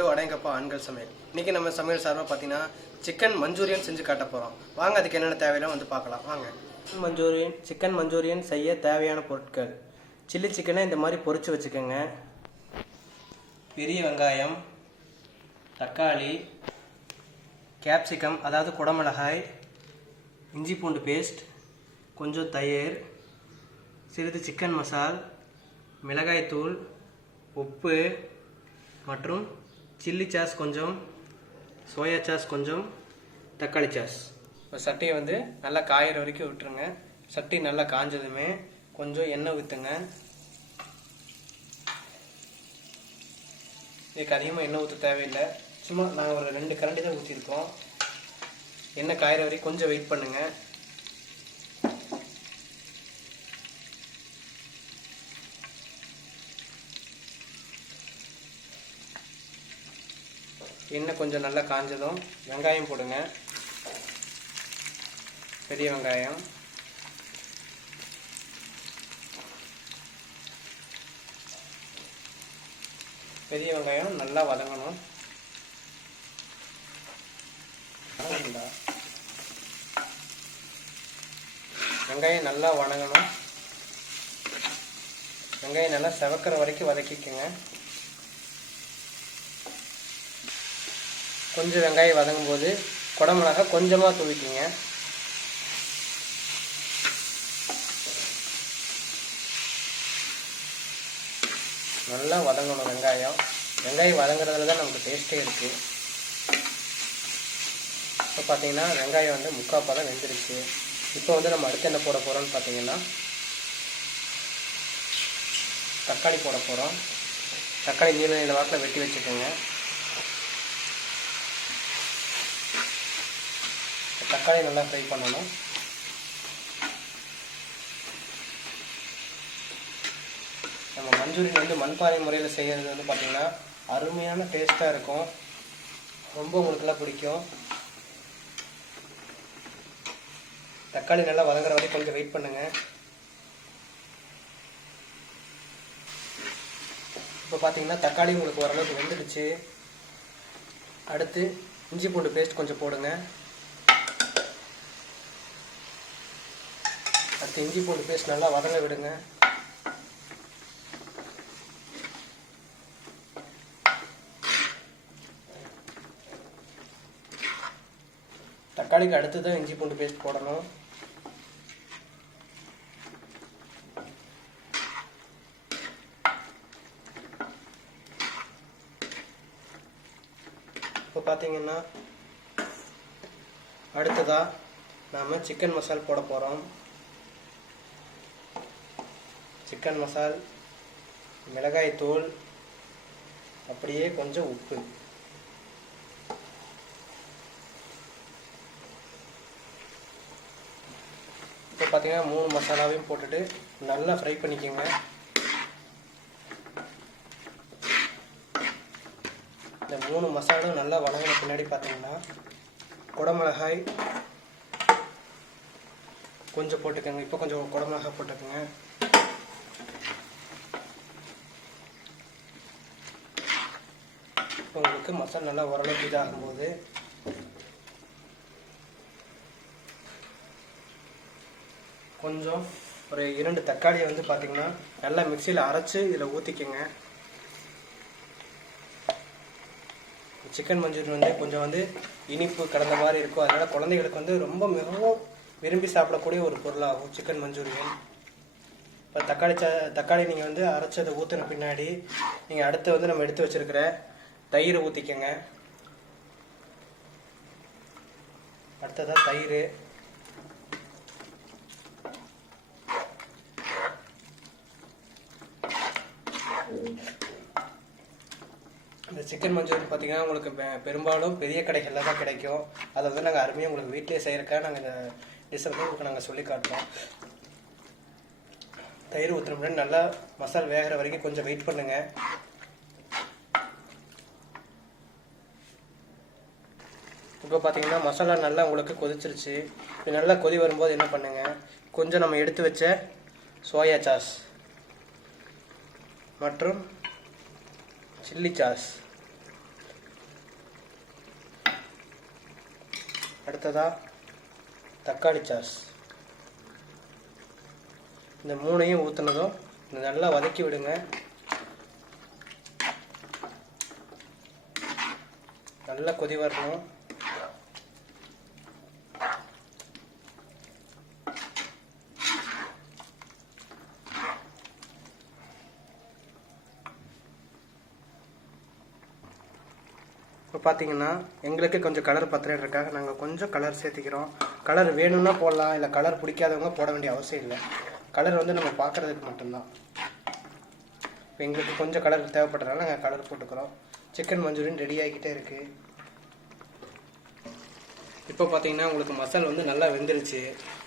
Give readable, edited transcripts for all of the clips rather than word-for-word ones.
To அடங்கப்பா ஆண்கள் சமையல். இன்றைக்கி நம்ம சமையல் சார்பாக பார்த்தீங்கன்னா சிக்கன் மஞ்சூரியன் செஞ்சு காட்ட போகிறோம். வாங்க, அதுக்கு என்னென்ன தேவையெல்லாம் வந்து பார்க்கலாம் வாங்க. சிக்கன் மஞ்சூரியன் செய்ய தேவையான பொருட்கள்: சில்லி சிக்கனை இந்த மாதிரி பொரித்து வச்சுக்கோங்க, பெரிய வெங்காயம், தக்காளி, கேப்சிகம் அதாவது குடமிளகாய், இஞ்சி பூண்டு பேஸ்ட், கொஞ்சம் தயிர், சிறிது சிக்கன் மசால், மிளகாய்த்தூள், உப்பு மற்றும் சில்லி சாஸ் கொஞ்சம், சோயா சாஸ் கொஞ்சம், தக்காளி சாஸ். இப்போ சட்டியை வந்து நல்லா காயிற வரைக்கும் விட்டுருங்க. சட்டி நல்லா காஞ்சதுமே கொஞ்சம் எண்ணெய் ஊற்றுங்க. இதுக்கு அதிகமாக எண்ணெய் ஊற்ற தேவையில்லை, சும்மா நாங்கள் ஒரு 2 கரண்டி தான் ஊற்றிருக்கோம். எண்ணெய் காயிற வரைக்கும் கொஞ்சம் வெயிட் பண்ணுங்கள். எண்ணெய் கொஞ்சம் நல்லா காஞ்சதும் வெங்காயம் போடுங்க. பெரிய வெங்காயம், நல்லா வதங்கணும். வெங்காயம் நல்லா வதங்கணும். வெங்காயம் நல்லா செவக்கிற வரைக்கும் வதக்கிக்கோங்க. கொஞ்சம் வெங்காயம் வதங்கும் போது குடமிளகா கொஞ்சமாக தூவிக்கிங்க. நல்லா வதங்கணும். வெங்காயம் வதங்குறதுல தான் நமக்கு டேஸ்ட்டே இருக்குது. இப்போ பார்த்தீங்கன்னா வெங்காயம் வந்து முக்கால் பதம் வெந்துருச்சு. இப்போ வந்து நம்ம அடுத்து என்ன போட போகிறோம்னு பார்த்தீங்கன்னா தக்காளி போட போகிறோம். தக்காளி நீல வாக்கில் வெட்டி வச்சுக்கோங்க. தக்காளி நல்லா ஃப்ரை பண்ணணும். நம்ம மஞ்சூரியன் வந்து மண்பானை முறையில் செய்கிறது வந்து பார்த்திங்கன்னா அருமையான டேஸ்ட்டாக இருக்கும். ரொம்ப உங்களுக்கெல்லாம் பிடிக்கும். தக்காளி நல்லா வதங்குற வரைக்கும் கொஞ்சம் வெயிட் பண்ணுங்கள். இப்போ பார்த்தீங்கன்னா தக்காளி உங்களுக்கு ஓரளவுக்கு வெந்துடுச்சு. அடுத்து இஞ்சி பூண்டு பேஸ்ட் கொஞ்சம் போடுங்க. அடுத்து இஞ்சி பூண்டு பேஸ்ட் நல்லா வதங்க விடுங்க. தக்காளிக்கு அடுத்து தான் இஞ்சி பூண்டு பேஸ்ட் போடணும். இப்போ பார்த்தீங்கன்னா அடுத்ததாக நாம் சிக்கன் மசால் போட போகிறோம். சிக்கன் மசால், மிளகாய் தூள், அப்படியே கொஞ்சம் உப்பு. இப்போ பார்த்தீங்கன்னா 3 மசாலாவையும் போட்டுட்டு நல்லா ஃப்ரை பண்ணிக்கோங்க. இந்த 3 மசாலும் நல்லா வதங்கின பின்னாடி பார்த்தீங்கன்னா குடமிளகாய் கொஞ்சம் போட்டுக்கோங்க. இப்போ கொஞ்சம் குடமிளகாய் போட்டுக்கோங்க. உங்களுக்கு மசாலா நல்லா ஓரளவுக்கு இதாகும்போது கொஞ்சம் ஒரு 2 தக்காளியை வந்து பார்த்திங்கன்னா நல்லா மிக்சியில் அரைச்சி இதில் ஊற்றிக்கங்க. சிக்கன் மஞ்சூரியன் வந்து கொஞ்சம் வந்து இனிப்பு கலந்த மாதிரி இருக்கும். அதனால் குழந்தைகளுக்கு வந்து ரொம்ப மிகவும் விரும்பி சாப்பிடக்கூடிய ஒரு பொருளாகும் சிக்கன் மஞ்சூரியன். இப்போ தக்காளி நீங்கள் வந்து அரைச்சதை ஊற்றின பின்னாடி நீங்கள் அடுத்து வந்து நம்ம எடுத்து வச்சுருக்கிற தயிரை ஊற்றிக்கங்க. அடுத்ததாக தயிர், இந்த சிக்கன் மஞ்சூரியன் பார்த்தீங்கன்னா உங்களுக்கு பெரும்பாலும் பெரிய கடைகளில் தான் கிடைக்கும். அதை வந்து நாங்கள் அருமையாக உங்களுக்கு வீட்டிலே செய்கிறக்காக நாங்கள் இந்த டிஷ்ஷை வந்து உங்களுக்கு நாங்கள் சொல்லி காட்டுறோம். தயிர் ஊற்றுன முன்னாடி நல்லா மசால் வேகிற வரைக்கும் கொஞ்சம் வெயிட் பண்ணுங்கள். இப்போ பார்த்தீங்கன்னா மசாலா நல்லா உங்களுக்கு கொதிச்சிருச்சு. இப்போ நல்லா கொதி வரும்போது என்ன பண்ணுங்கள், கொஞ்சம் நம்ம எடுத்து வச்ச சோயா சாஸ் மற்றும் சில்லி சாஸ் அடுத்ததாக தக்காளி சாஸ். இந்த 3ஐயும் ஊற்றுனதும் நல்லா வதக்கி விடுங்க. நல்லா கொதி வரணும். இப்போ பார்த்தீங்கன்னா எங்களுக்கு கொஞ்சம் கலர் பத்திரக்காக நாங்கள் கொஞ்சம் கலர் சேர்த்திக்கிறோம். கலர் வேணும்னா போடலாம், இல்லை கலர் பிடிக்காதவங்க போட வேண்டிய அவசியம் இல்லை. கலர் வந்து நம்ம பார்க்குறதுக்கு மட்டும்தான். இப்போ எங்களுக்கு கொஞ்சம் கலர் தேவைப்படுறதுனால நாங்கள் கலர் போட்டுக்கிறோம். சிக்கன் மஞ்சூரியன் ரெடி ஆகிக்கிட்டே இருக்குது. இப்போ பார்த்தீங்கன்னா உங்களுக்கு மசாலா வந்து நல்லா வெந்துருச்சு.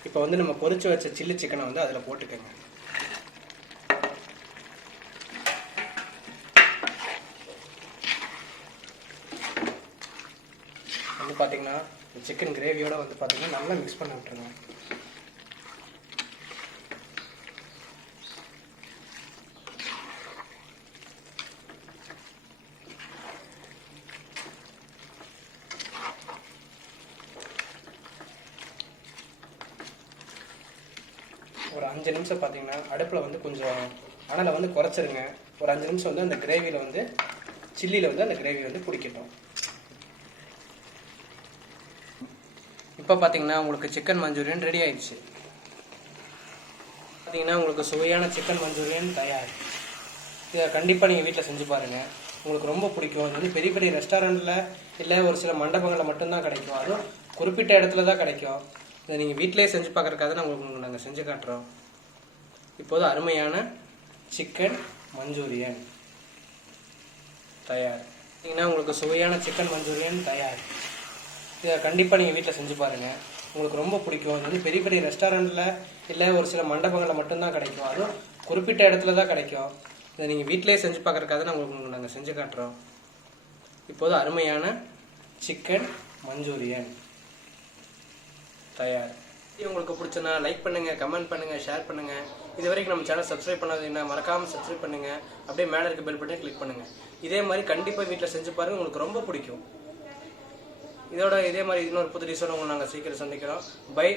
இப்போ வந்து நம்ம பொரிச்சு வச்ச சில்லி சிக்கனை வந்து அதில் போட்டுக்கோங்க. வந்து பார்த்தீங்கன்னா சிக்கன் கிரேவியோட வந்து பார்த்தீங்கன்னா நல்லா மிக்ஸ் பண்ணி விட்டுருங்க. ஒரு 5 நிமிஷம் பார்த்தீங்கன்னா அடுப்பில் வந்து கொஞ்சம் அனலை வந்து குறைச்சிருங்க. ஒரு 5 நிமிஷம் வந்து அந்த கிரேவியில் வந்து சில்லியில் வந்து அந்த கிரேவி வந்து பிடிக்கட்டும். இப்போ பார்த்தீங்கன்னா உங்களுக்கு சிக்கன் மஞ்சூரியன் ரெடி ஆயிடுச்சு. பார்த்தீங்கன்னா உங்களுக்கு சுவையான சிக்கன் மஞ்சூரியன் தயார். இதை கண்டிப்பாக நீங்கள் வீட்டில் செஞ்சு பாருங்கள், உங்களுக்கு ரொம்ப பிடிக்கும். அது வந்து பெரிய பெரிய ரெஸ்டாரண்ட்டில் இல்லை ஒரு சில மண்டபங்களில் மட்டும்தான் கிடைக்கும். அதுவும் குறிப்பிட்ட இடத்துல தான் கிடைக்கும். இதை நீங்கள் வீட்டிலே செஞ்சு பார்க்குறதுக்காக தான் உங்களுக்கு நாங்கள் செஞ்சு காட்டுறோம். இப்போது அருமையான சிக்கன் மஞ்சூரியன் தயார். பார்த்தீங்கன்னா உங்களுக்கு சுவையான சிக்கன் மஞ்சூரியன் தயார். இதை கண்டிப்பாக நீங்கள் வீட்டில் செஞ்சு பாருங்கள், உங்களுக்கு ரொம்ப பிடிக்கும். அது வந்து பெரிய பெரிய ரெஸ்டாரண்ட்டில் இல்லை ஒரு சில மண்டபங்களில் மட்டும்தான் கிடைக்கும். அதுவும் குறிப்பிட்ட இடத்துல தான் கிடைக்கும். இதை நீங்கள் வீட்டிலே செஞ்சு பார்க்குறதுக்காக தான் உங்களுக்கு நாங்கள் செஞ்சு காட்டுறோம். இப்போது அருமையான சிக்கன் மஞ்சூரியன் தயார். உங்களுக்கு பிடிச்சனா லைக் பண்ணுங்கள், கமெண்ட் பண்ணுங்கள், ஷேர் பண்ணுங்கள். இது வரைக்கும் நம்ம சேனல் சப்ஸ்கிரைப் பண்ணாதீங்கன்னா மறக்காமல் சப்ஸ்கிரைப் பண்ணுங்கள். அப்படியே மேலே இருக்க பெல் பட்டன் கிளிக் பண்ணுங்கள். இதே மாதிரி கண்டிப்பாக வீட்டில் செஞ்சு பாருங்கள், உங்களுக்கு ரொம்ப பிடிக்கும். இதே மாதிரி இன்னொரு புது டிஷோட உங்களை நாங்கள் சீக்கிரம் சந்திக்கிறோம். பை.